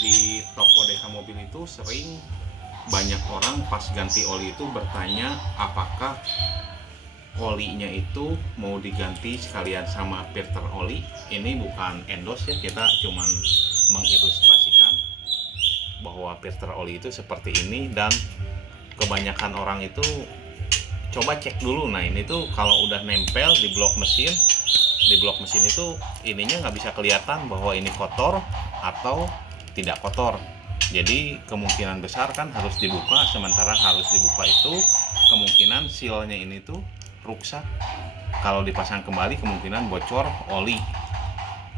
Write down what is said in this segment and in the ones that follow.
Di toko DK mobil itu sering banyak orang pas ganti oli itu bertanya apakah olinya itu mau diganti sekalian sama filter oli. Ini bukan endorse ya, kita cuman mengilustrasikan bahwa filter oli itu seperti ini, dan kebanyakan orang itu coba cek dulu. Nah ini tuh kalau udah nempel di blok mesin itu ininya nggak bisa kelihatan bahwa ini kotor atau tidak kotor. Jadi kemungkinan besar kan harus dibuka, sementara harus dibuka itu kemungkinan sealnya ini tuh rusak. Kalau dipasang kembali kemungkinan bocor oli,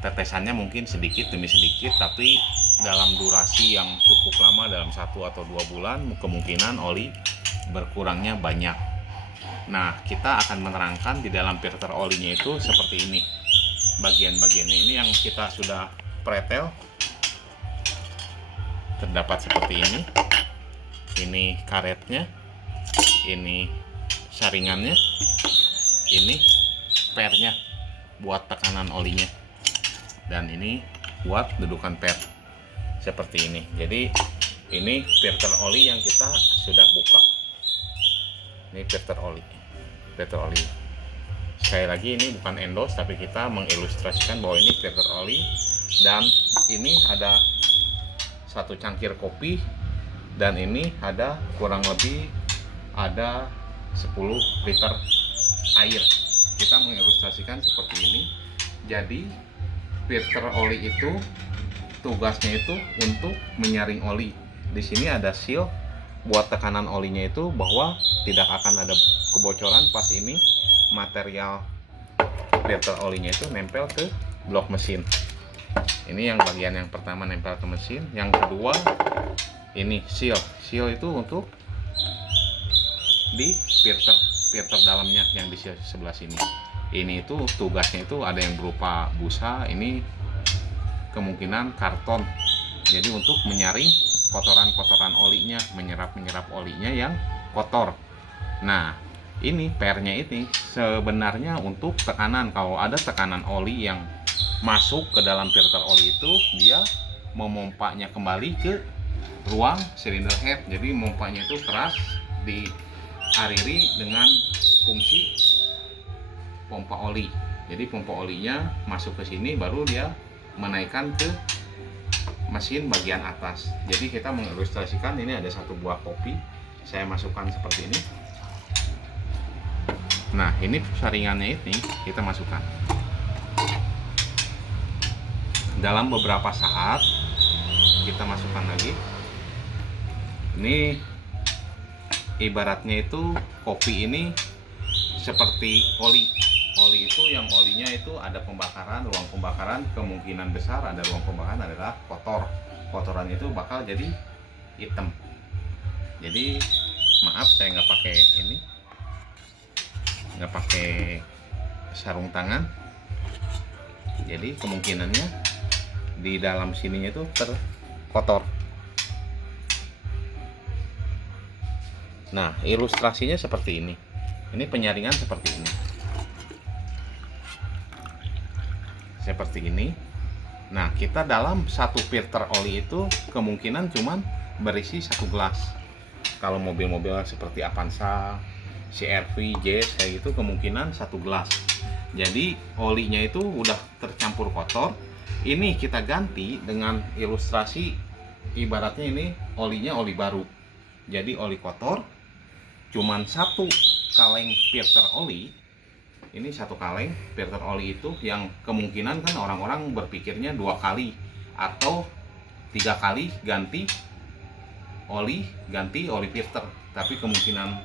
tetesannya mungkin sedikit demi sedikit, tapi dalam durasi yang cukup lama, dalam 1 atau 2 bulan, kemungkinan oli berkurangnya banyak. Nah, kita akan menerangkan di dalam filter olinya itu seperti ini. Bagian-bagiannya ini yang kita sudah pretel, terdapat seperti ini. Ini karetnya, ini saringannya, ini pernya buat tekanan olinya, dan ini buat dudukan per seperti ini. Jadi ini filter oli yang kita sudah buka. Ini filter oli. Sekali lagi ini bukan endorse, tapi kita mengilustrasikan bahwa ini filter oli. Dan ini ada 1 cangkir kopi, dan ini ada kurang lebih ada 10 liter air. Kita mengilustrasikan seperti ini. Jadi filter oli itu tugasnya itu untuk menyaring oli. Di sini ada seal buat tekanan olinya itu bahwa tidak akan ada kebocoran pas ini material filter olinya itu nempel ke blok mesin. Ini yang bagian yang pertama nempel ke mesin. Yang kedua ini seal itu untuk di filter dalamnya yang di sebelah sini. Ini itu tugasnya itu ada yang berupa busa, ini kemungkinan karton. Jadi untuk menyaring kotoran-kotoran olinya, menyerap olinya yang kotor. Nah, ini pernya ini sebenarnya untuk tekanan. Kalau ada tekanan oli yang masuk ke dalam filter oli itu, dia memompanya kembali ke ruang silinder head. Jadi mompanya itu keras, dialiri dengan fungsi pompa oli. Jadi pompa olinya masuk ke sini, baru dia menaikkan ke mesin bagian atas. Jadi kita mengilustrasikan, ini ada 1 buah kopi, saya masukkan seperti ini. Nah ini saringannya ini kita masukkan. Dalam beberapa saat kita masukkan lagi. Ini ibaratnya itu kopi ini seperti oli itu, yang olinya itu ada pembakaran, ruang pembakaran, kemungkinan besar ada ruang pembakaran adalah kotoran itu bakal jadi hitam. Jadi maaf saya nggak pakai sarung tangan, jadi kemungkinannya di dalam sininya itu terkotor. Nah ilustrasinya seperti ini penyaringan seperti ini. Nah kita dalam 1 filter oli itu kemungkinan cuman berisi 1 gelas. Kalau mobil-mobil seperti Avanza, CR-V, Jazz kayak gitu kemungkinan 1 gelas. Jadi olinya itu udah tercampur kotor. Ini kita ganti dengan ilustrasi, ibaratnya ini olinya oli baru. Jadi oli kotor cuman 1 kaleng filter oli. Ini 1 kaleng filter oli itu yang kemungkinan kan orang-orang berpikirnya 2 kali atau 3 kali ganti oli filter. Tapi kemungkinan,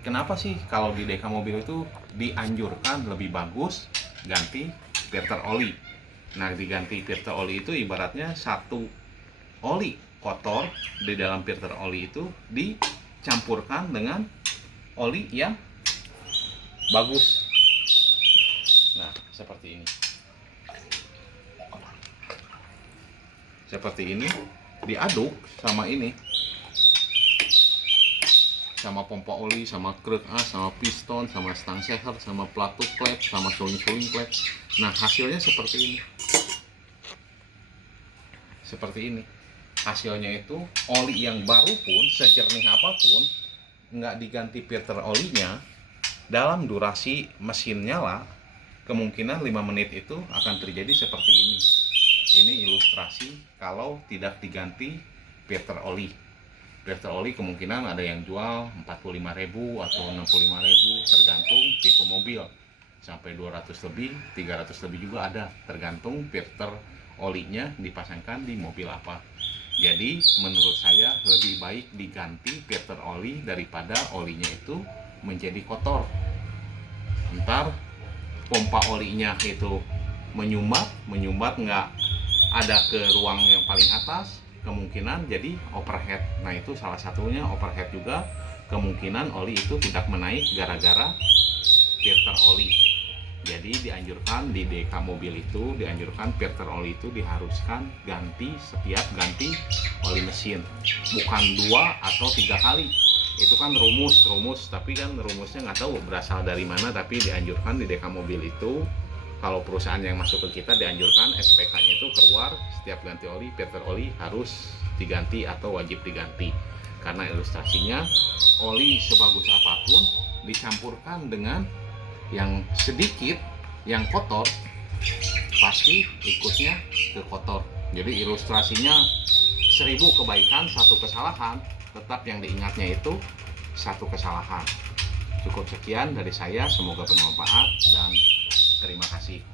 kenapa sih kalau di DK mobil itu dianjurkan lebih bagus ganti filter oli. Nah diganti filter oli itu ibaratnya 1 oli kotor di dalam filter oli itu dicampurkan dengan oli yang bagus. Nah seperti ini diaduk sama pompa oli, sama krek as, sama piston, sama stang seher, sama pelatuk klep, sama suling klep. Nah hasilnya seperti ini. seperti ini. Hasilnya itu oli yang baru pun sejernih apapun, nggak diganti filter olinya, dalam durasi mesin nyala kemungkinan 5 menit itu akan terjadi seperti ini. Ini ilustrasi kalau tidak diganti filter oli. Filter oli kemungkinan ada yang jual 45.000 atau 65.000 tergantung tipe mobil, sampai 200 lebih, 300 lebih juga ada, tergantung filter olinya dipasangkan di mobil apa. Jadi menurut saya lebih baik diganti filter oli daripada olinya itu menjadi kotor. Ntar pompa olinya itu menyumbat nggak ada ke ruang yang paling atas, kemungkinan jadi overhead. Nah itu salah satunya overhead juga, kemungkinan oli itu tidak menaik gara-gara filter oli. Jadi dianjurkan di DK mobil itu dianjurkan filter oli itu diharuskan ganti setiap ganti oli mesin, bukan 2 atau 3 kali. Itu kan rumus, tapi kan rumusnya nggak tahu berasal dari mana, tapi dianjurkan di DK mobil itu kalau perusahaan yang masuk ke kita dianjurkan SPK-nya itu keluar setiap ganti oli, filter oli harus diganti atau wajib diganti. Karena ilustrasinya oli sebagus apapun dicampurkan dengan yang sedikit, yang kotor, pasti ikutnya ke kotor. Jadi ilustrasinya 1000 kebaikan, 1 kesalahan, tetap yang diingatnya itu 1 kesalahan. Cukup sekian dari saya, semoga bermanfaat dan terima kasih.